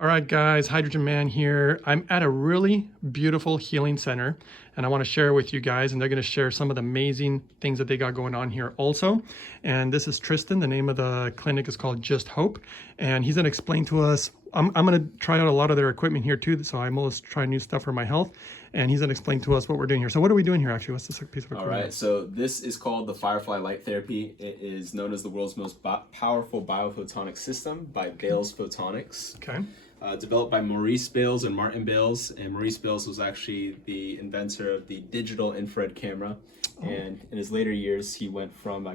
All right, guys, Hydrogen Man here. I'm at a really beautiful healing center, and I want to share with you guys, and they're going to share some of the amazing things that they got going on here also. And this is Tristan. The name of the clinic is called Just Hope, and he's going to explain to us. I'm going to try out a lot of their equipment here too, so I'm always trying new stuff for my health, and he's going to explain to us what we're doing here. So what are we doing here, actually? What's this piece of equipment? All right, so this is called the Firefly Light Therapy. It is known as the world's most powerful biophotonic system by Bales Photonics. Okay. Developed by Maurice Bales and Martin Bales, and Maurice Bales was actually the inventor of the digital infrared camera. And in his later years, he went from,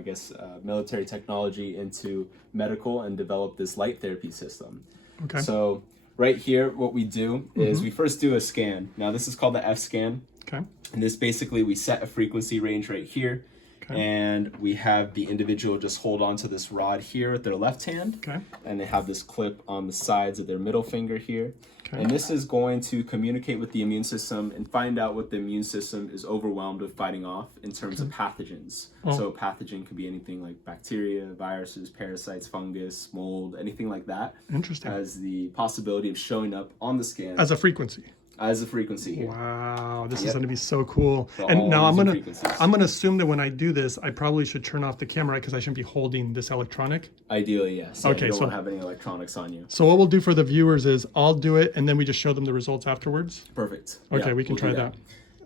military technology into medical and developed this light therapy system. Okay. So right here, what we do is we first do a scan. Now this is called the F-scan. Okay. And this basically, we set a frequency range right here. Okay. And we have the individual just hold on to this rod here with their left hand. Okay. And they have this clip on the sides of their middle finger here. Okay. And this is going to communicate with the immune system and find out what the immune system is overwhelmed with fighting off in terms of pathogens. Oh. So pathogen could be anything like bacteria, viruses, parasites, fungus, mold, anything like that. Interesting. Has the possibility of showing up on the scan As a frequency. as a frequency here. Wow, this is Yep. going to be so cool. For And all now I'm using gonna frequencies. assume that when I do this, I probably should turn off the camera because I shouldn't be holding this electronic. Ideally, yes. Yeah, Okay, you don't so- want to have any electronics on you. So what we'll do for the viewers is I'll do it and then we just show them the results afterwards. Perfect. Okay, Yeah, we can we'll try do that.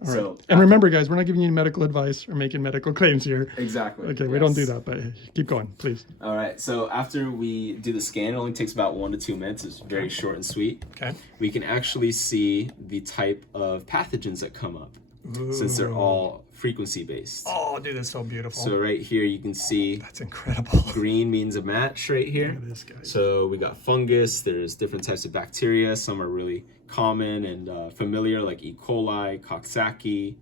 All right. So And remember, guys, we're not giving you medical advice or making medical claims here. exactly. Okay, we don't do yes. that, but keep going, please. All right. So after we do the scan, it only takes about 1 to 2 minutes. It's very short and sweet. Okay. We can actually see the type of pathogens that come up since they're all frequency based. Oh, dude, that's so beautiful. So right here you can see That's incredible. green means a match right here. Look at this guy. So we got fungus, there's different types of bacteria. Some are really common and familiar like E. coli, Coxsackie.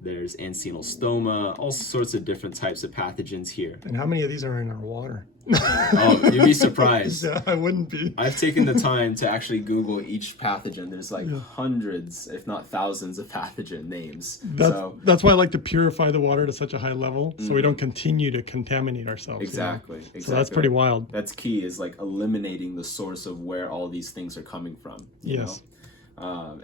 There's Ancylostoma, all sorts of different types of pathogens here. And how many of these are in our water? Oh, you'd be surprised. Yeah, I wouldn't be. I've taken the time to actually Google each pathogen. There's like hundreds, if not thousands, of pathogen names. That's why I like to purify the water to such a high level so we don't continue to contaminate ourselves. you know? Exactly. So that's pretty wild. That's key, is like eliminating the source of where all these things are coming from. You Yes. know?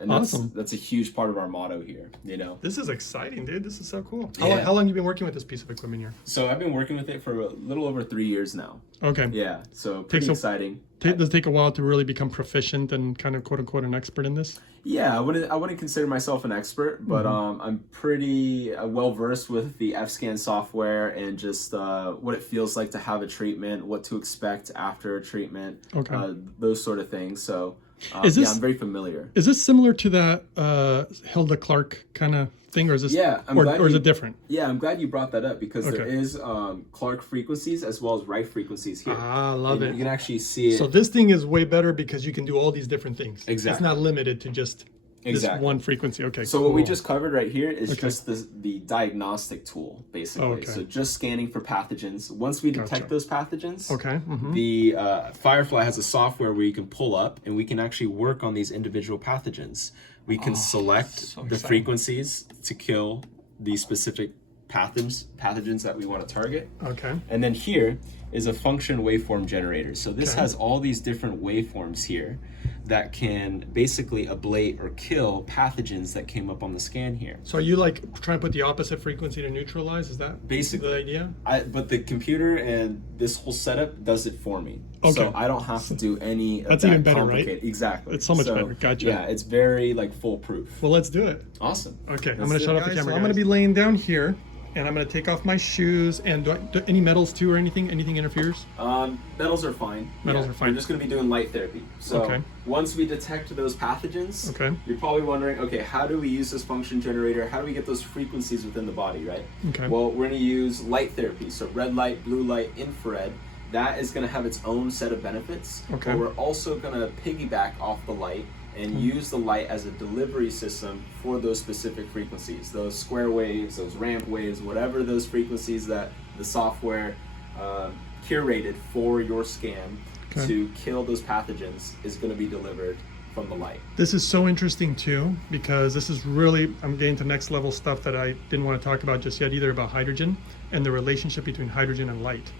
And Awesome. that's a huge part of our motto here, you know. This is exciting, dude. This is so cool. Yeah. How long you been working with this piece of equipment here? So I've been working with it for a little over 3 years now. Okay. Yeah, so pretty exciting. Does it take a while to really become proficient and kind of quote unquote an expert in this? Yeah, I wouldn't consider myself an expert, but I'm pretty well versed with the F-scan software and just what it feels like to have a treatment, what to expect after a treatment, Okay. those sort of things. So Is this- I'm very familiar. Is this similar to that Hilda Clark kind of thing, or is this Yeah, or is it different? Yeah, I'm glad you brought that up because there Okay. is Clark frequencies as well as Wright frequencies here. Ah, love And it. You can actually see it. So this thing is way better because you can do all these different things. It's Exactly. not limited to just this Exactly. one frequency. Okay. So what we cool. just covered right here is Okay. just the diagnostic tool, basically. Okay. So just scanning for pathogens. Once we detect Gotcha. those pathogens, Okay. Mhm. the Firefly has a software where you can pull up and we can actually work on these individual pathogens. We can select so the exciting. frequencies to kill the specific pathogens that we want to target. Okay. And then here is a function waveform generator. So this Okay. has all these different waveforms here that can basically ablate or kill pathogens that came up on the scan here. So are you like trying to put the opposite frequency to neutralize? Is that Basically. the idea? But the computer and this whole setup does it for me. Okay. So I don't have to do any of That's that even better, right? complicated. Exactly. It's so much better. Gotcha. Yeah, it's very like foolproof. Well, let's do it. Awesome. Okay, I'm Let's gonna do shut it, off the guys. camera. So I'm gonna be laying down here, and I'm gonna take off my shoes. And do any metals too, or anything? Anything interferes? Metals are fine. Metals Yeah, are fine. We're just going to be doing light therapy. So Okay. once we detect those pathogens, Okay. you're probably wondering, okay, how do we use this function generator? How do we get those frequencies within the body, right? Okay. Well, we're going to use light therapy. So red light, blue light, infrared. That is going to have its own set of benefits. Okay. But we're also going to piggyback off the light and use the light as a delivery system for those specific frequencies, those square waves, those ramp waves, whatever those frequencies that the software curated for your scan Okay. to kill those pathogens is going to be delivered from the light. This is so interesting too, because this is really, I'm getting to next level stuff that I didn't want to talk about just yet either, about hydrogen and the relationship between hydrogen and light.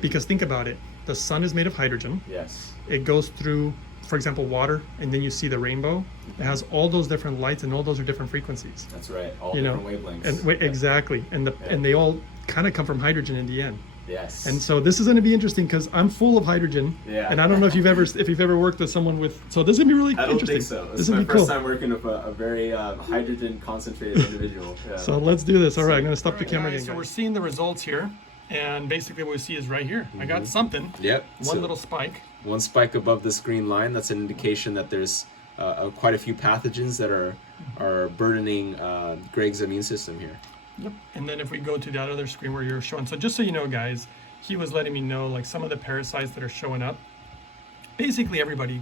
Because think about it, the sun is made of hydrogen. Yes. It goes through for example, water, and then you see the rainbow. It has all those different lights, and all those are different frequencies. That's right. All You know, different wavelengths. And exactly, and they all kind of come from hydrogen in the end. Yes. And so this is going to be interesting because I'm full of hydrogen. Yeah. And I don't know if you've ever worked with someone with. So this is gonna be really I don't interesting. think so. This This is is my gonna be first cool. time working with a very hydrogen concentrated individual. Yeah. So let's do this. All right, I'm going to stop the Alright, camera guys, again. so So we're we're seeing the results here, and basically what we see is right here. I got something. Yep. One So little spike. one spike above this green line. That's an indication that there's quite a few pathogens that are burdening Greg's immune system here. Yep. And then if we go to that other screen where you're showing, so just so you know, guys, he was letting me know like some of the parasites that are showing up. Basically, everybody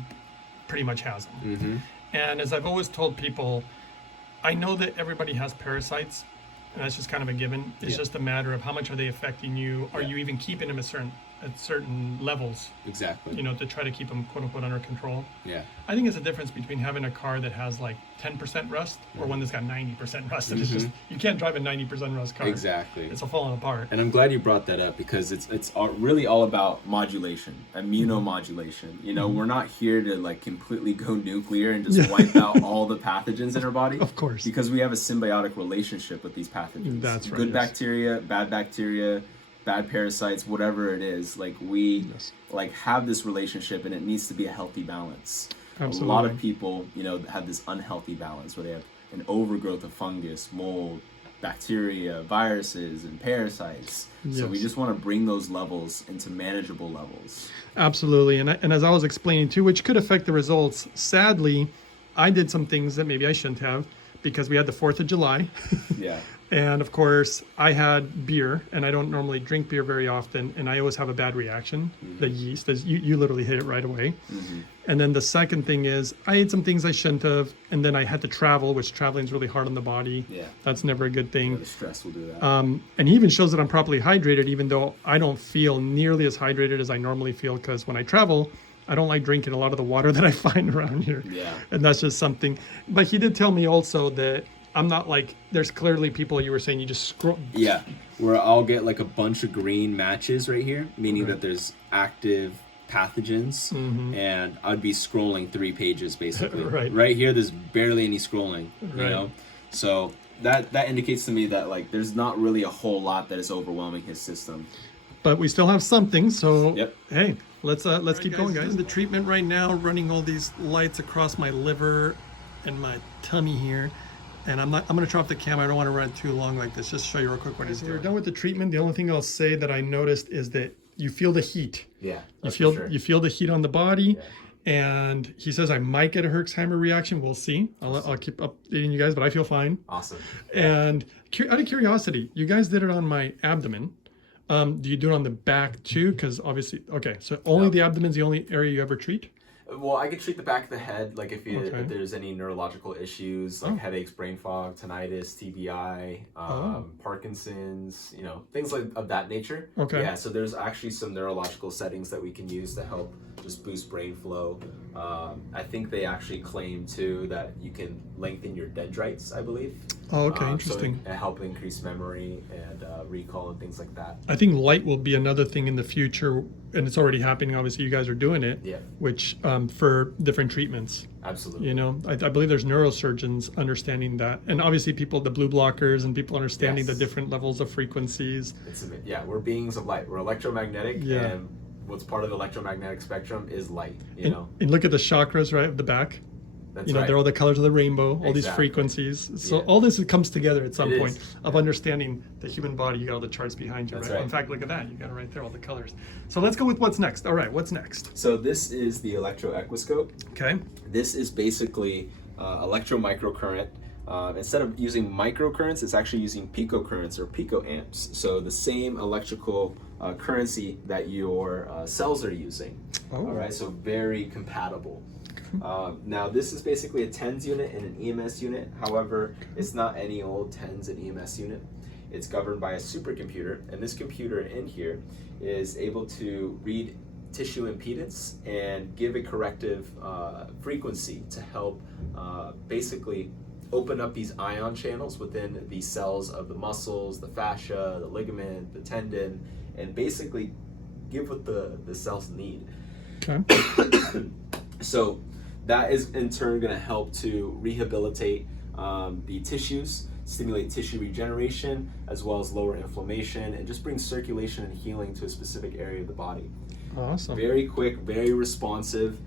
pretty much has them. Mm-hmm. And as I've always told people, I know that everybody has parasites, and that's just kind of a given. It's Yeah. just a matter of how much are they affecting you? Are Yeah. you even keeping them at certain levels? Exactly. You know, to try to keep them quote unquote under control. Yeah. I think it's a difference between having a car that has like 10% rust or one that's got 90% rust. And it's just you can't drive a 90% rust car. Exactly. It's all falling apart. And I'm glad you brought that up because it's really all about modulation, immunomodulation. You know, we're not here to like completely go nuclear and just wipe out all the pathogens in our body. Of course. Because we have a symbiotic relationship with these pathogens. That's right, Good yes. bacteria, bad parasites, whatever it is. Like we Yes. like have this relationship, and it needs to be a healthy balance. A lot Absolutely. of people, you know, have this unhealthy balance where they have an overgrowth of fungus, mold, bacteria, viruses, and parasites. So we Yes. just want to bring those levels into manageable levels. Absolutely. And as I was explaining too, which could affect the results, sadly, I did some things that maybe I shouldn't have because we had the 4th of July. Yeah. And of course, I had beer, and I don't normally drink beer very often, and I always have a bad reaction. The yeast, as you literally hit it right away. And then the second thing is, I ate some things I shouldn't have, and then I had to travel, which traveling is really hard on the body. Yeah. That's never a good thing. The stress will do that. And he even shows that I'm properly hydrated, even though I don't feel nearly as hydrated as I normally feel, because when I travel, I don't like drinking a lot of the water that I find around here. Yeah. And that's just something. But he did tell me also that I'm not like, there's clearly people you were saying you just scroll. Yeah, where I'll get like a bunch of green matches right here, meaning that there's active pathogens, and I'd be scrolling 3 pages basically. Right. Here, there's barely any scrolling, you Right. know? So that indicates to me that like there's not really a whole lot that is overwhelming his system. But we still have something, so Yep. hey, let's keep going, guys. The treatment right now, running all these lights across my liver and my tummy here. And I'm gonna turn off the camera. I don't want to run too long like this. Just show you real quick what he's doing. We're done with the treatment. The only thing I'll say that I noticed is that you feel the heat. Yeah, You feel the heat on the body. And he says I might get a Herxheimer reaction. We'll see. I'll keep updating you guys, but I feel fine. Awesome. And out of curiosity, you guys did it on my abdomen. Do you do it on the back too? Because obviously, okay, so only the abdomen's the only area you ever treat? Well, I could treat the back of the head, like if Okay. there's any neurological issues, like headaches, brain fog, tinnitus, TBI, Parkinson's, you know, things like of that nature. Okay. Yeah, so there's actually some neurological settings that we can use to help just boost brain flow. I think they actually claim too that you can lengthen your dendrites, I believe. Oh, okay, interesting. So it help increase memory and recall and things like that. I think light will be another thing in the future, and it's already happening. Obviously, you guys are doing it, Yeah, which for different treatments. absolutely. You know, I believe there's neurosurgeons understanding that, and obviously people, the blue blockers, and people understanding Yes. the different levels of frequencies. Yeah, we're beings of light. We're electromagnetic, Yeah. and what's part of the electromagnetic spectrum is light. You And, know, and look at the chakras right at the back. that's You know, right. they're all the colors of the rainbow, all these Exactly. frequencies. So Yeah. all this comes together at some It point is. of understanding the human body. You got all the charts behind you, That's right? right. In fact, look at that. You got it right there, all the colors. So let's go with what's next. All right, what's next? So this is the electroequiscope. Okay. This is basically electromicrocurrent. Instead of using microcurrents, it's actually using picocurrents or picoamps. So the same electrical currency that your cells are using. Oh. All right, so very compatible. Now this is basically a TENS unit and an EMS unit. However, it's not any old TENS and EMS unit. It's governed by a supercomputer, and this computer in here is able to read tissue impedance and give a corrective frequency to help basically open up these ion channels within the cells of the muscles, the fascia, the ligament, the tendon, and basically give what the cells need. Okay. So that is in turn going to help to rehabilitate the tissues, stimulate tissue regeneration, as well as lower inflammation, and just bring circulation and healing to a specific area of the body. Awesome. Very quick, very responsive.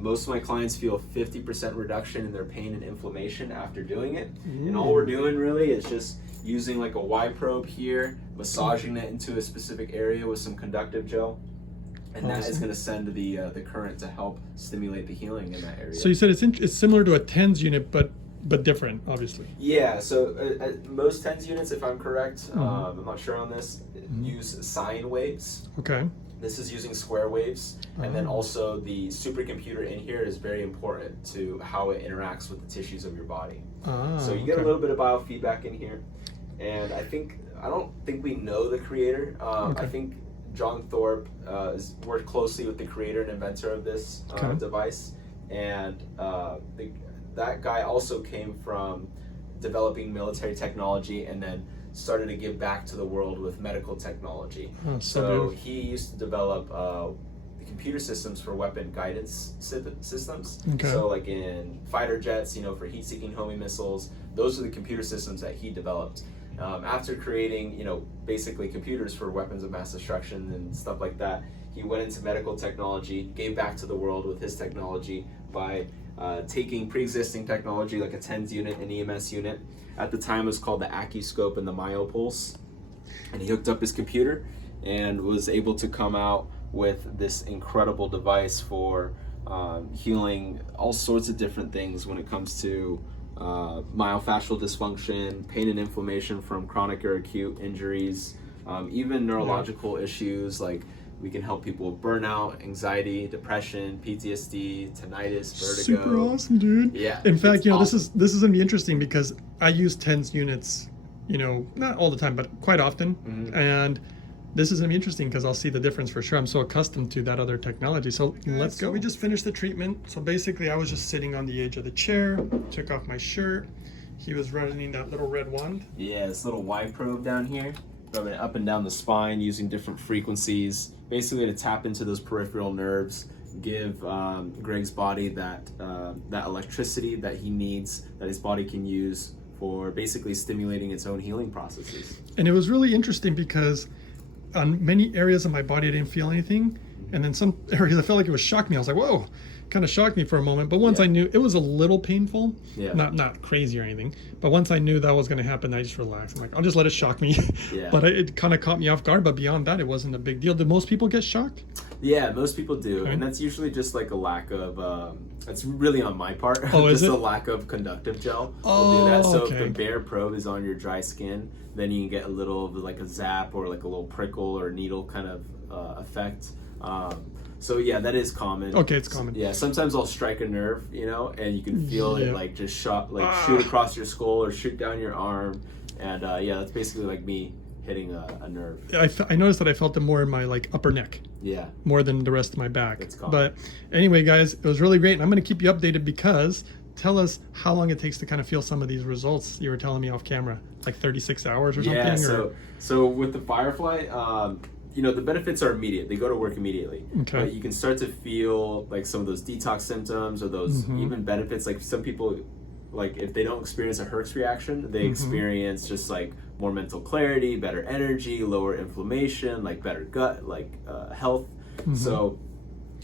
Most of my clients feel 50% reduction in their pain and inflammation after doing it. And all we're doing really is just using like a Y probe here, massaging it into a specific area with some conductive gel. And that is going to send the current to help stimulate the healing in that area. So you said it's similar to a TENS unit, but different, obviously. Yeah, so most TENS units, if I'm correct, I'm not sure on this, use sine waves. Okay. This is using square waves, and then also the supercomputer in here is very important to how it interacts with the tissues of your body. So you get a little bit of biofeedback in here, and I don't think we know the creator. I think John Thorpe has worked closely with the creator and inventor of this device, and that guy also came from developing military technology and then started to give back to the world with medical technology. So he used to develop computer systems for weapon guidance systems. So like in fighter jets, for heat-seeking homing missiles, those are the computer systems that he developed. After creating, basically computers for weapons of mass destruction and stuff like that, he went into medical technology, gave back to the world with his technology by taking pre-existing technology like a TENS unit, an EMS unit. At the time it was called the AccuScope and the MyoPulse. And he hooked up his computer and was able to come out with this incredible device for healing all sorts of different things when it comes to myofascial dysfunction, pain and inflammation from chronic or acute injuries, even neurological issues. Like we can help people with burnout, anxiety, depression, PTSD, tinnitus, vertigo. Super awesome, dude. Yeah. In fact, awesome. this is gonna be interesting because I use TENS units, not all the time, but quite often. And this is gonna be interesting because I'll see the difference for sure. I'm so accustomed to that other technology. So let's go. We just finished the treatment. So basically I was just sitting on the edge of the chair, took off my shirt. He was running that little red wand. Yeah, this little Y probe down here, rubbing it up and down the spine using different frequencies, basically to tap into those peripheral nerves, give Greg's body that electricity that he needs, that his body can use for basically stimulating its own healing processes. And it was really interesting because on many areas of my body I didn't feel anything, and then some areas I felt like it was shocked me. I was like, whoa, kind of shocked me for a moment. But once I knew it was a little painful, not crazy or anything, but once I knew that was going to happen, I just relaxed. I'm like, I'll just let it shock me. But it kind of caught me off guard. But beyond that, it wasn't a big deal. Did most people get shocked? Yeah, most people do. And that's usually just like a lack of, that's really on my part. Oh, is just it? a lack of conductive gel. Oh, will do that. So okay. if the bare probe is on your dry skin, then you can get a little of like a zap or like a little prickle or needle kind of effect. So yeah, that is common. Okay, it's common. Yeah, sometimes I'll strike a nerve, and you can feel it like just shoot across your skull or shoot down your arm. And that's basically like me hitting a nerve. I noticed that I felt it more in my upper neck. Yeah. More than the rest of my back. It's common. But anyway, guys, it was really great. And I'm going to keep you updated because tell us how long it takes to kind of feel some of these results you were telling me off camera, like 36 hours or something? Yeah, so with the Firefly, the benefits are immediate. They go to work immediately. Okay. But you can start to feel like some of those detox symptoms or those even benefits. Like some people, like if they don't experience a Herx reaction, they experience just like more mental clarity, better energy, lower inflammation, like better gut, health. So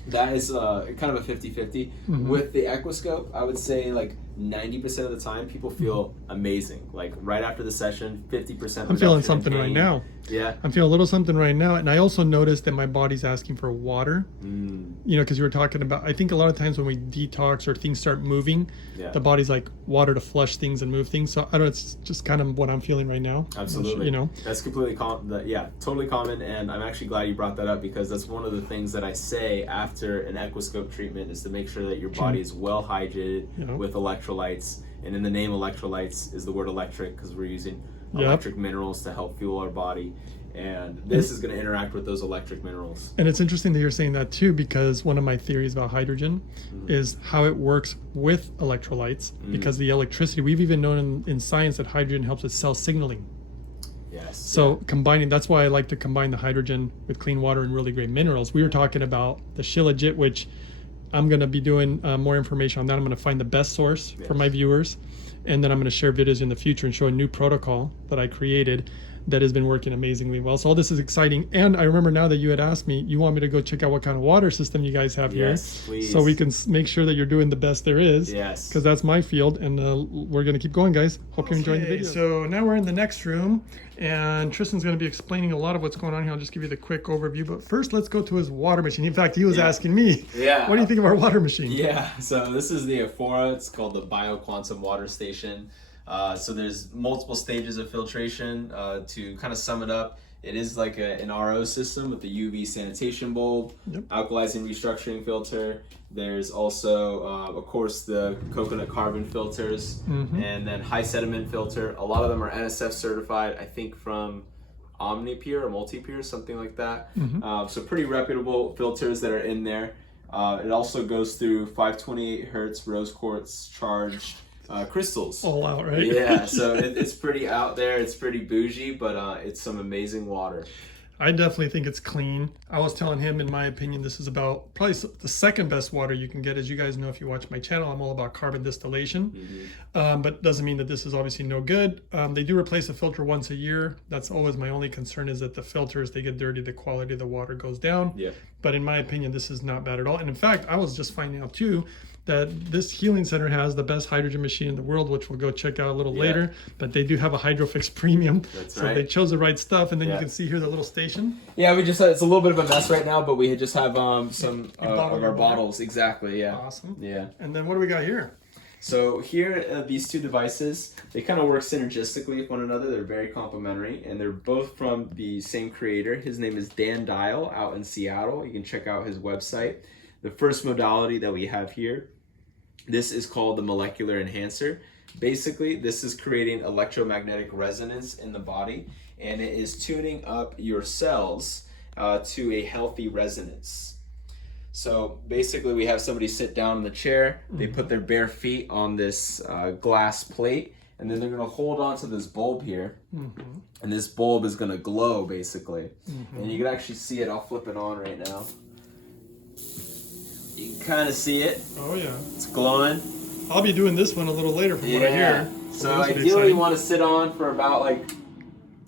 that is kind of a 50-50. With the Equiscope, I would say like 90% of the time people feel amazing. Like right after the session, 50%. I'm feeling something right now. Yeah. I'm feeling a little something right now. And I also noticed that my body's asking for water. Because you were talking about, I think a lot of times when we detox or things start moving, the body's like water to flush things and move things. So I don't know, it's just kind of what I'm feeling right now. Absolutely. That's completely common. Yeah, totally common. And I'm actually glad you brought that up because that's one of the things that I say after an Equiscope treatment is to make sure that your body is well hydrated with electrolytes. And in the name electrolytes is the word electric because we're using electric minerals to help fuel our body. And this is going to interact with those electric minerals. And it's interesting that you're saying that too, because one of my theories about hydrogen is how it works with electrolytes, because the electricity, we've even known in science that hydrogen helps with cell signaling. Yes. So combining, that's why I like to combine the hydrogen with clean water and really great minerals. We were talking about the Shilajit, which I'm going to be doing more information on that. I'm going to find the best source for my viewers, and then I'm going to share videos in the future and show a new protocol that I created that has been working amazingly well. So all this is exciting. And I remember now that you had asked me, you want me to go check out what kind of water system you guys have Yes, here, please. so we can make sure that you're doing the best there is. Yes. Because that's my field, and we're going to keep going, guys. Hope you're enjoying the video. So now we're in the next room, and Tristan's going to be explaining a lot of what's going on here. I'll just give you the quick overview. But first, let's go to his water machine. In fact, he was asking me, Yeah. what do you think of our water machine? Yeah, so this is the Aphora. It's called the BioQuantum Water Station. So there's multiple stages of filtration. To kind of sum it up, it is like an RO system with the UV sanitation bulb, alkalizing restructuring filter. There's also, of course, the coconut carbon filters, and then high sediment filter. A lot of them are NSF certified, I think from OmniPure or MultiPure, something like that. So pretty reputable filters that are in there. It also goes through 528 hertz rose quartz charged crystals. All out, right? Yeah, so it's pretty out there. It's pretty bougie, but it's some amazing water. I definitely think it's clean. I was telling him, in my opinion, this is about probably the second best water you can get. As you guys know, if you watch my channel, I'm all about carbon distillation, but doesn't mean that this is obviously no good. They do replace the filter once a year. That's always my only concern, is that the filters, they get dirty, the quality of the water goes down. Yeah. But in my opinion, this is not bad at all. And in fact, I was just finding out too that this healing center has the best hydrogen machine in the world, which we'll go check out a little later. But they do have a Hydrofix Premium. That's so right. they chose the right stuff. And then you can see here the little station. Yeah, we just it's a little bit of a mess right now, but we just have some of bottled our water. bottles. Exactly. Yeah. Awesome. Yeah. And then what do we got here? So here, these two devices, they kind of work synergistically with one another. They're very complementary, and they're both from the same creator. His name is Dan Dial, out in Seattle. You can check out his website. The first modality that we have here, this is called the molecular enhancer. Basically, this is creating electromagnetic resonance in the body, and it is tuning up your cells to a healthy resonance. So basically, we have somebody sit down in the chair, they put their bare feet on this glass plate, and then they're gonna hold on to this bulb here, and this bulb is gonna glow, basically. And you can actually see it. I'll flip it on right now. You can kind of see it. Oh yeah. It's glowing. I'll be doing this one a little later from what I hear. So this will be ideally, you exciting. want to sit on for about like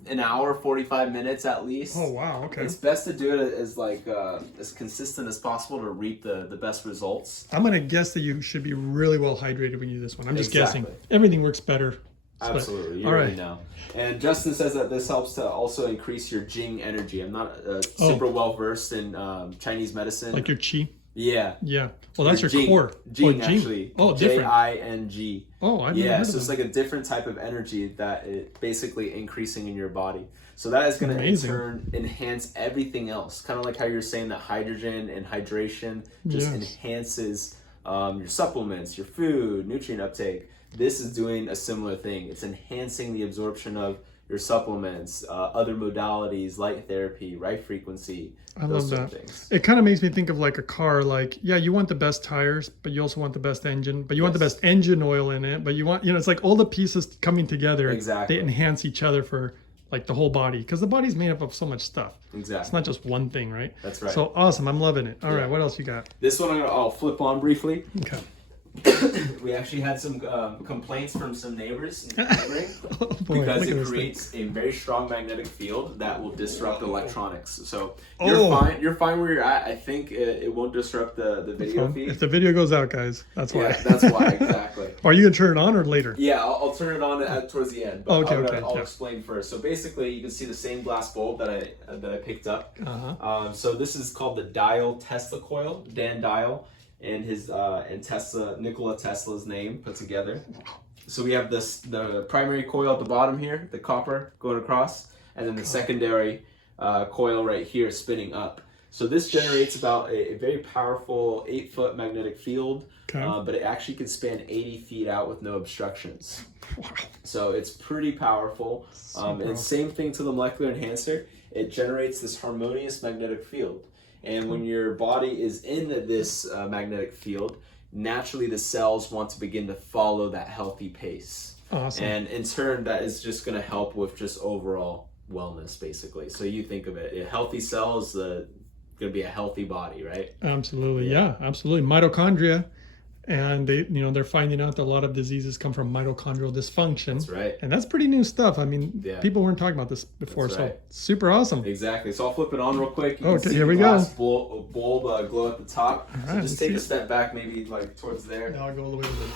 an hour, 45 minutes at least. Oh wow, okay. It's best to do it as consistent as possible to reap the best results. I'm gonna guess that you should be really well hydrated when you do this one. I'm just guessing. Exactly. Everything works better. Absolutely, you all already right. know. And Justin says that this helps to also increase your Jing energy. I'm not super well versed in Chinese medicine. Like your chi. Yeah. Yeah. Well, that's your Jing. core. Jing, actually. Oh, different. Jing. Oh, I never Yeah, heard so of it's that. like a different type of energy that it basically increasing in your body. So that is going to in Amazing. turn enhance everything else. Kind of like how you're saying that hydrogen and hydration just enhances your supplements, your food, nutrient uptake. This is doing a similar thing. It's enhancing the absorption of your supplements, other modalities, light therapy, right frequency. I those love sort of that. things. It kind of makes me think of like a car. Like, yeah, you want the best tires, but you also want the best engine, but you want the best engine oil in it, but you want, it's like all the pieces coming together. Exactly. They enhance each other for like the whole body, because the body's made up of so much stuff. Exactly. It's not just one thing, right? That's right. So awesome. I'm loving it. All right. What else you got? This one I'll flip on briefly. Okay. We actually had some complaints from some neighbors in the neighboring Oh, boy, because look at it this thing. creates a very strong magnetic field that will disrupt electronics. So Oh. you're fine where you're at. I think it won't disrupt the video feed. If the video goes out, guys, that's why. Yeah, that's why, exactly. Are you gonna turn it on or later? Yeah, I'll turn it on towards the end. But Okay, I'll yeah. explain first. So basically, you can see the same glass bulb that I picked up. So this is called the Dial Tesla coil, Dan Dial, and his and Nikola Tesla's name put together. So we have the primary coil at the bottom here, the copper going across, and then the secondary coil right here spinning up. So this generates about a very powerful 8-foot magnetic field, but it actually can span 80 feet out with no obstructions. Wow. So it's pretty powerful. And same thing to the molecular enhancer. It generates this harmonious magnetic field. And when your body is in this magnetic field, naturally the cells want to begin to follow that healthy pace. Awesome. And in turn, that is just going to help with just overall wellness, basically. So you think of it, a healthy cell is the going to be a healthy body, right? Absolutely. Yeah, absolutely. Mitochondria. And they're finding out that a lot of diseases come from mitochondrial dysfunction. That's right. And that's pretty new stuff. I mean, people weren't talking about this before, That's right. So super awesome. Exactly. So I'll flip it on real quick. You Okay, can see here we the go. glass bulb glow at the top. All So right, just let's take see a it. step back, maybe like towards there. Now I'll go all the way to the...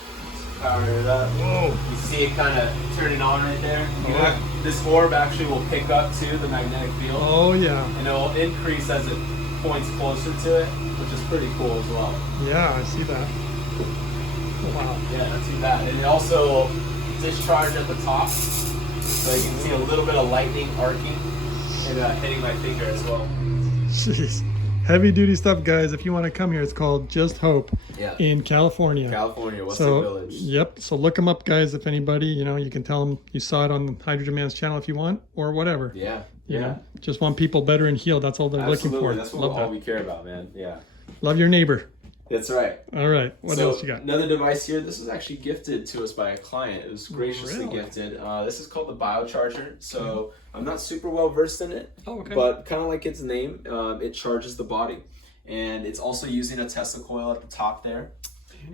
Power it up. Whoa. You see it kind of turning on right there. Yeah. This orb actually will pick up to the magnetic field, Oh, yeah. and it will increase as it points closer to it, which is pretty cool as well. Yeah, I see that. Wow. Yeah, not too bad. And it also will discharge at the top, so you can see a little bit of lightning arcing and hitting my finger as well. Jeez. Heavy duty stuff, guys. If you want to come here, it's called Just Hope Yeah. in California. California, Westlake So, Village. yep. So look them up, guys. If anybody, you can tell them you saw it on Hydrogen Man's channel if you want, or whatever. Yeah. You know, just want people better and healed. That's all they're Absolutely. looking for. That's what Love all that. we care about, man. Yeah. Love your neighbor. That's right. All right. What So, else you got? Another device here. This was actually gifted to us by a client. It was graciously Really? gifted. This is called the BioCharger. So I'm not super well versed in it, Oh, okay. but kind of like its name, it charges the body, and it's also using a Tesla coil at the top there.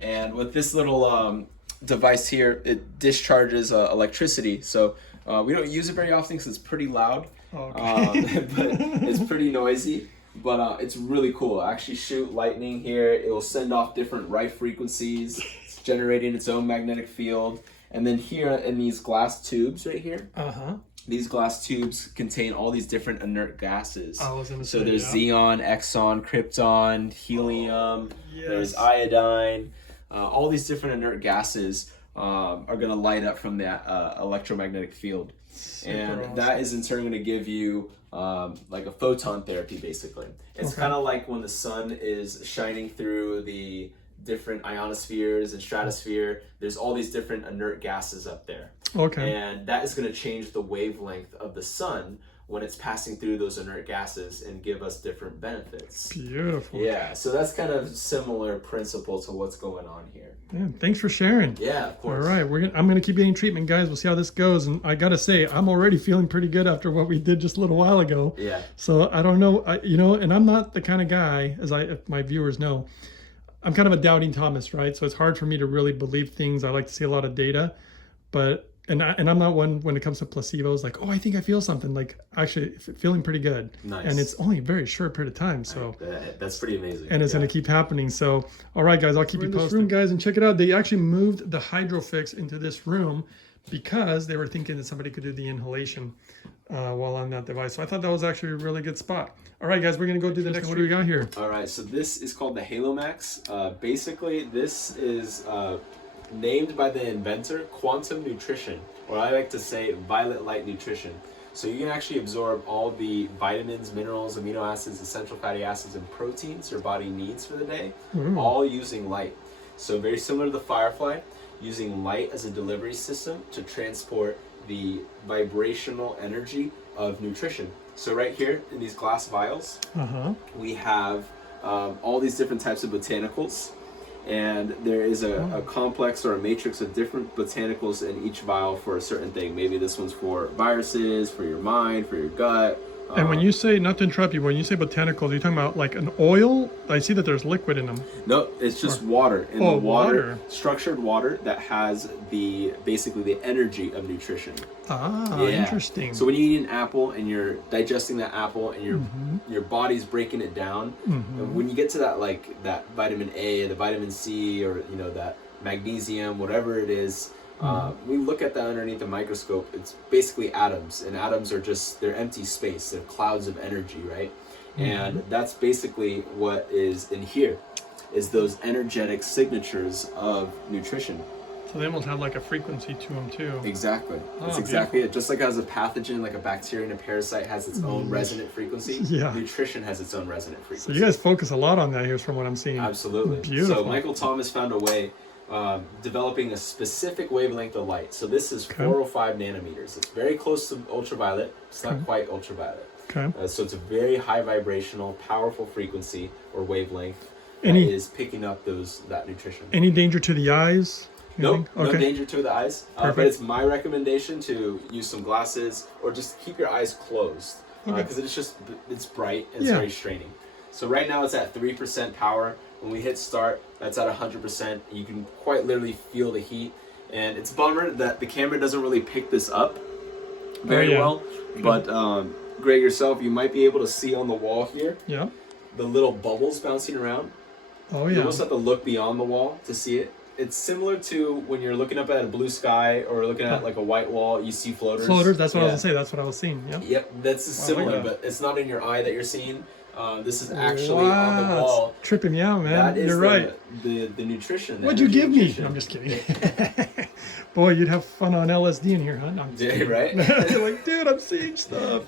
And with this little device here, it discharges electricity. So we don't use it very often because it's pretty loud, Okay. but it's pretty noisy. But it's really cool. I actually shoot lightning here. It will send off different right frequencies. It's generating its own magnetic field. And then here in these glass tubes right here, Uh-huh. these glass tubes contain all these different inert gases. I was gonna So say, there's yeah. xenon, exon, krypton, helium, yes. there's iodine. All these different inert gases are going to light up from that electromagnetic field. And awesome. that is in turn going to give you like a photon therapy, basically. It's Okay. kind of like when the sun is shining through the different ionospheres and stratosphere, there's all these different inert gases up there. Okay. And that is going to change the wavelength of the sun when it's passing through those inert gases and give us different benefits. Beautiful. Yeah, so that's kind of similar principle to what's going on here. Yeah, thanks for sharing. Yeah, of All course. right, I'm gonna keep getting treatment, guys. We'll see how this goes. And I gotta say, I'm already feeling pretty good after what we did just a little while ago. Yeah. So I don't know, and I'm not the kind of guy, if my viewers know, I'm kind of a doubting Thomas, right? So it's hard for me to really believe things. I like to see a lot of data, but and I'm not one when it comes to placebos. Like, oh, I think I feel something. Like, actually, feeling pretty good. Nice. And it's only a very short period of time. So. That's pretty amazing. And it's yeah. going to keep happening. So, all right, guys, I'll keep you posted. This room, guys, and check it out. They actually moved the Hydrofix into this room because they were thinking that somebody could do the inhalation while on that device. So I thought that was actually a really good spot. All right, guys, we're going to go do the next one. What do we got here? All right, so this is called the HaloMax. Basically, this is named by the inventor Quantum Nutrition, or I like to say violet light nutrition. So you can actually absorb all the vitamins, minerals, amino acids, essential fatty acids, and proteins your body needs for the day, all using light. So very similar to the Firefly, using light as a delivery system to transport the vibrational energy of nutrition. So right here in these glass vials, we have all these different types of botanicals. And there is a complex or a matrix of different botanicals in each vial for a certain thing. Maybe this one's for viruses, for your mind, for your gut. And when you say, not to interrupt you, when you say botanicals, are you talking about like an oil? I see that there's liquid in them. No, it's just water. And Oh, the water. Structured water that has basically the energy of nutrition. Ah, Yeah. interesting. So when you eat an apple and you're digesting that apple and your body's breaking it down, and when you get to that vitamin A, the vitamin C, or that magnesium, whatever it is, we look at that underneath the microscope. It's basically atoms, and atoms are they're empty space. They're clouds of energy, right? And that's basically what is in here, is those energetic signatures of nutrition. So they almost have like a frequency to them too. Exactly. That's Oh, exactly it. Just like as a pathogen, like a bacteria and a parasite has its own resonant frequency, Yeah. nutrition has its own resonant So frequency. you guys focus a lot on that here from what I'm seeing. Absolutely. Beautiful. So Michael Thomas found a way, developing a specific wavelength of light. So this is 405 nanometers. It's very close to ultraviolet. It's not quite ultraviolet. Okay. So it's a very high vibrational, powerful frequency or wavelength that Any- is picking up that nutrition. Any danger to the eyes? Nope, Anything? no Okay. danger to the eyes. But Perfect. it's my recommendation to use some glasses or just keep your eyes closed because it's bright and it's Yeah. very straining. So right now it's at 3% power. When we hit start, that's at 100%. You can quite literally feel the heat. And it's a bummer that the camera doesn't really pick this up very well. But Greg, yourself, you might be able to see on the wall here Yeah. the little bubbles bouncing around. Oh You yeah. almost have to look beyond the wall to see it. It's similar to when you're looking up at a blue sky or looking at like a white wall, you see floaters. Floaters. That's what I was gonna say. That's what I was seeing. Yeah. Yep, that's similar, that. but it's not in your eye that you're seeing. This is actually on the wall. It's tripping me out, man. That is You're right. The nutrition. the What'd you energy give me? nutrition. No, I'm just kidding. Boy, you'd have fun on LSD in here, huh? No, I'm just Yeah, kidding. right? You're like, dude, I'm seeing stuff.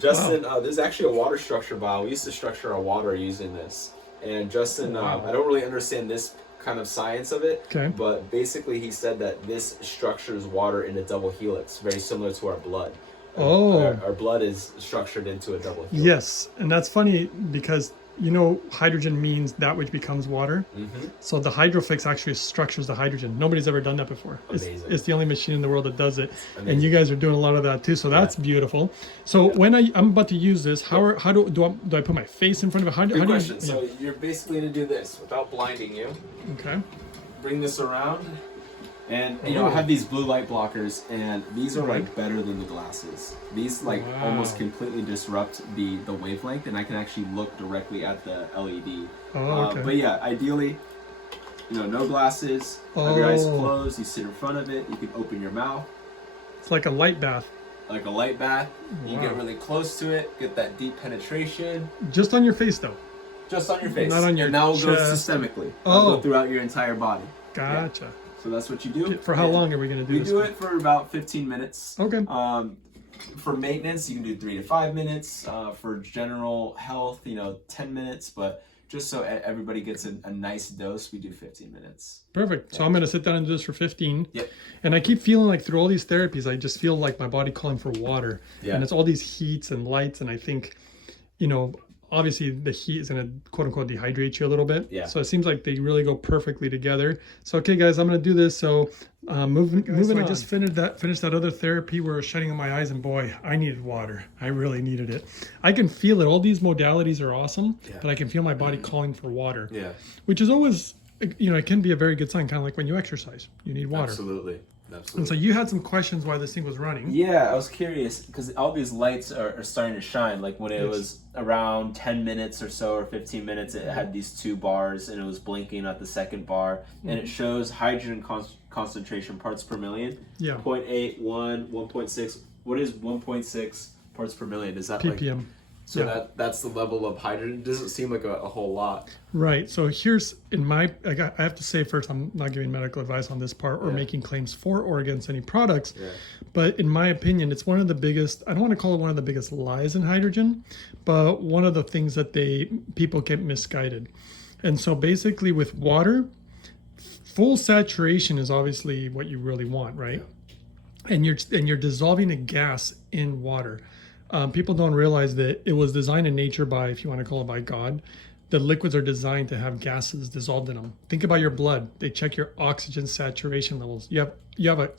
Justin, there's actually a water structure vial. We used to structure our water using this. And Justin, I don't really understand this kind of science of it, Okay. but basically he said that this structures water in a double helix, very similar to our blood. Oh. Our blood is structured into a double helix. Yes, and that's funny because you know hydrogen means that which becomes water. Mm-hmm. So the Hydrofix actually structures the hydrogen. Nobody's ever done that before. Amazing. It's the only machine in the world that does it, and Amazing. you guys are doing a lot of that too. So that's beautiful. So when I'm about to use this, how do I put my face in front of it? How Good do question. you? So you're basically going to do this without blinding you. Okay. Bring this around. And you know, I have these blue light blockers, and these are like better than the glasses. These like almost completely disrupt the wavelength, and I can actually look directly at the LED. Oh, okay. But yeah, ideally, you know, no glasses. Have your eyes closed. You sit in front of it. You can open your mouth It's like a light bath, like a light bath. You get Wow. really close to it. Get that deep penetration. just on your face though. Just on your face. Not on your and that will go chest. systemically. Oh. That'll go throughout your entire body. Gotcha. So that's what you do. For how And long are we gonna do We this? do it for about 15 minutes. Okay. For maintenance, you can do 3 to 5 minutes. For general health, 10 minutes. But just so everybody gets a nice dose, we do 15 minutes. Perfect. So I'm gonna sit down and do this for 15. Yep. And I keep feeling like through all these therapies, I just feel like my body calling for water. Yeah. And it's all these heats and lights, and I think, obviously the heat is gonna quote unquote dehydrate you a little bit. Yeah. So it seems like they really go perfectly together. So okay, guys, I'm gonna do this. So moving on. I just finished that other therapy where it was shutting in my eyes, and boy, I needed water. I really needed it. I can feel it. All these modalities are awesome, but I can feel my body calling for water. Yeah. Which is always, it can be a very good sign, kind of like when you exercise, you need water. Absolutely. And so you had some questions why this thing was running. Yeah, I was curious because all these lights are starting to shine. Like when it was around 10 minutes or so, or 15 minutes, it had these 2 bars and it was blinking at the second bar. And it shows hydrogen concentration parts per million. Yeah. 0.8, 1, 1.6. What is 1.6 parts per million? Is that ppm. like... So that's the level of hydrogen. It doesn't seem like a whole lot. Right. So here's I have to say first, I'm not giving medical advice on this part or making claims for or against any products. Yeah. But in my opinion, it's one of the biggest, I don't want to call it one of the biggest lies in hydrogen, but one of the things that people get misguided. And so basically with water, full saturation is obviously what you really want, right? And you're dissolving a gas in water. People don't realize that it was designed in nature by, if you want to call it by God, the liquids are designed to have gases dissolved in them. Think about your blood. They check your oxygen saturation levels. You have a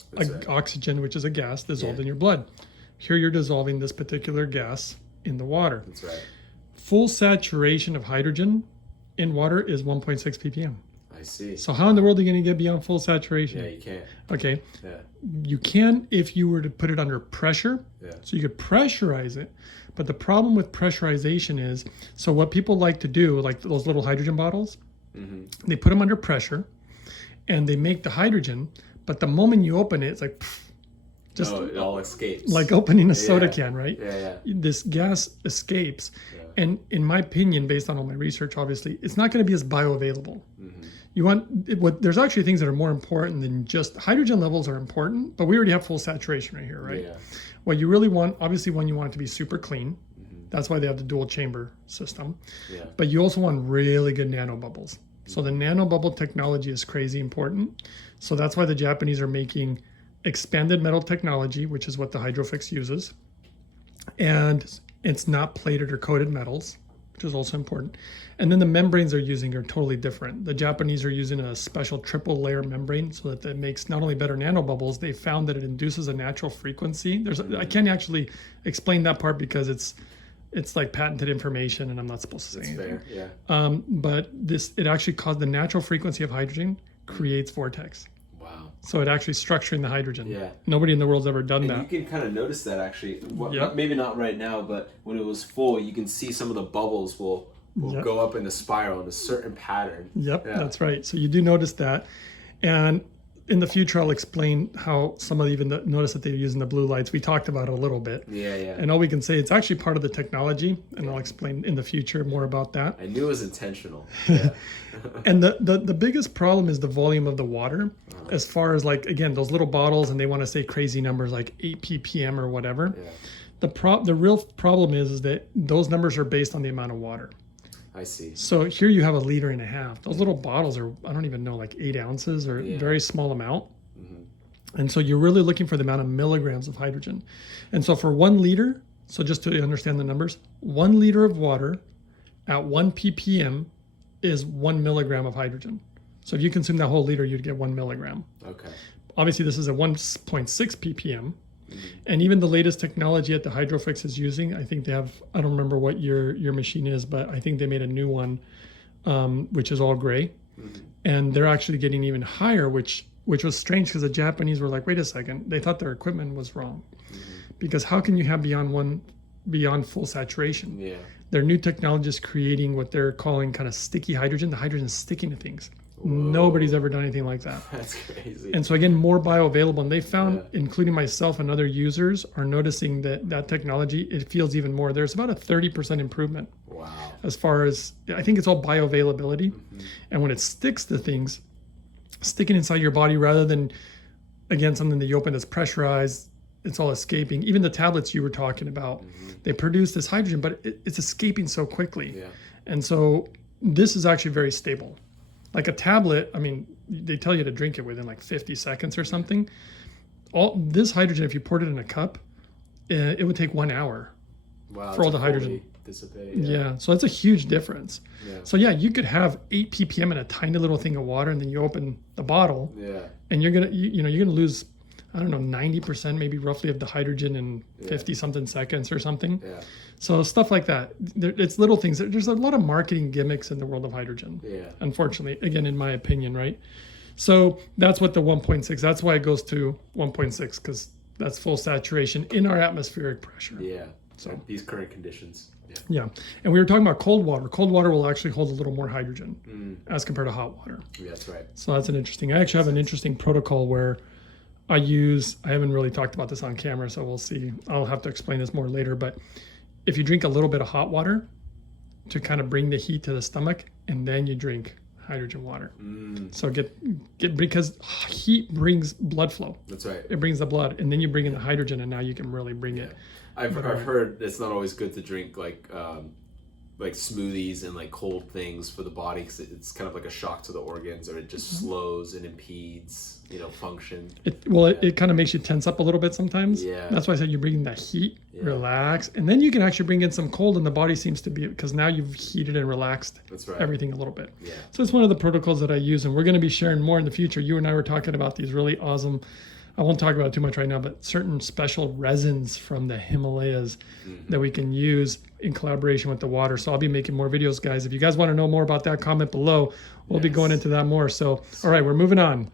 oxygen, which is a gas, dissolved in your blood. Here you're dissolving this particular gas in the water. That's right. Full saturation of hydrogen in water is 1.6 ppm. I see. So how in the world are you going to get beyond full saturation? Yeah, you can't. Okay. Yeah. You can if you were to put it under pressure. Yeah. So you could pressurize it. But the problem with pressurization is, so what people like to do, like those little hydrogen bottles, they put them under pressure and they make the hydrogen, but the moment you open it, it's like, just it all escapes. like opening a soda can, right? Yeah. This gas escapes. And in my opinion, based on all my research, obviously, it's not going to be as bioavailable. You want there's actually things that are more important than just hydrogen levels are important, but we already have full saturation right here, right? Yeah. What you really want, obviously, when you want it to be super clean, that's why they have the dual chamber system. Yeah. But you also want really good nanobubbles. So the nanobubble technology is crazy important. So that's why the Japanese are making expanded metal technology, which is what the Hydrofix uses. And it's not plated or coated metals, which is also important. And then the membranes they're using are totally different. The Japanese are using a special triple layer membrane so that it makes not only better nanobubbles, they found that it induces a natural frequency. I can't actually explain that part because it's it's like patented information, and I'm not supposed to say That's anything. fair. Yeah. But it actually caused the natural frequency of hydrogen creates vortex. Wow. So it actually structuring the hydrogen. Yeah. Nobody in the world's ever done And that. you can kind of notice that actually. Yep. Maybe not right now, but when it was full, you can see some of the bubbles will Yep. go up in a spiral in a certain pattern. Yep, Yeah. that's right. So you do notice that. And in the future, I'll explain how some of even notice that they're using the blue lights. We talked about it a little bit. Yeah, yeah. And all we can say, it's actually part of the technology. And I'll explain in the future more about that. I knew it was intentional. Yeah. And the biggest problem is the volume of the water, as far as like, again, those little bottles, and they want to say crazy numbers like 8 ppm or whatever. Yeah. The real problem is that those numbers are based on the amount of water. I see. So here you have 1.5 liters. Those little bottles are, I don't even know, like 8 ounces or Yeah. very small amount. And so you're really looking for the amount of milligrams of hydrogen. And so for 1 liter, so just to understand the numbers, 1 liter of water at 1 ppm is 1 milligram of hydrogen. So if you consume that whole liter, you'd get 1 milligram. Okay. Obviously, this is a 1.6 ppm. And even the latest technology that the Hydrofix is using, I think they have, I don't remember what your machine is, but I think they made a new one, which is all gray. And they're actually getting even higher, which was strange because the Japanese were like, wait a second, they thought their equipment was wrong. Because how can you have beyond full saturation? Yeah. Their new technology is creating what they're calling kind of sticky hydrogen. The hydrogen is sticking to things. Whoa. Nobody's ever done anything like that. That's crazy. And so again, more bioavailable. And they found, Yeah. including myself and other users, are noticing that technology, it feels even more. There's about a 30% improvement Wow. as far as, I think it's all bioavailability. And when it sticks to things, sticking inside your body rather than, again, something that you open that's pressurized, it's all escaping. Even the tablets you were talking about, they produce this hydrogen, but it's escaping so quickly. Yeah. And so this is actually very stable. Like a tablet, I mean, they tell you to drink it within like 50 seconds or something. All this hydrogen, if you poured it in a cup, it would take 1 hour. Wow. For all to the hydrogen. fully dissipate. Yeah. So that's a huge difference. Yeah. So yeah, you could have 8 ppm in a tiny little thing of water, and then you open the bottle, Yeah. and you're gonna, you're gonna lose, I don't know, 90% maybe roughly of the hydrogen in 50 something seconds or something. Yeah. So stuff like that. It's little things. There's a lot of marketing gimmicks in the world of hydrogen. Yeah. Unfortunately, again, in my opinion, right? So that's what the 1.6, that's why it goes to 1.6, because that's full saturation in our atmospheric pressure. Yeah. So- So these current conditions. Yeah. Yeah. And we were talking about cold water. Cold water will actually hold a little more hydrogen as compared to hot water. Yeah, that's right. So that's an interesting, I actually have an interesting protocol where I haven't really talked about this on camera, so we'll see. I'll have to explain this more later, but if you drink a little bit of hot water to kind of bring the heat to the stomach, and then you drink hydrogen water. So because heat brings blood flow. That's right. It brings the blood, and then you bring in the hydrogen, and now you can really bring it. I've heard it's not always good to drink like smoothies and like cold things for the body because it's kind of like a shock to the organs, or it just slows and impedes, function. It kind of makes you tense up a little bit sometimes. Yeah. That's why I said you bring in that heat, relax, and then you can actually bring in some cold, and the body seems to be, because now you've heated and relaxed That's right. everything a little bit. Yeah. So it's one of the protocols that I use, and we're going to be sharing more in the future. You and I were talking about these really awesome, I won't talk about it too much right now, but certain special resins from the Himalayas that we can use in collaboration with the water. So I'll be making more videos, guys. If you guys want to know more about that, comment below. We'll be going into that more. So, all right, we're moving on.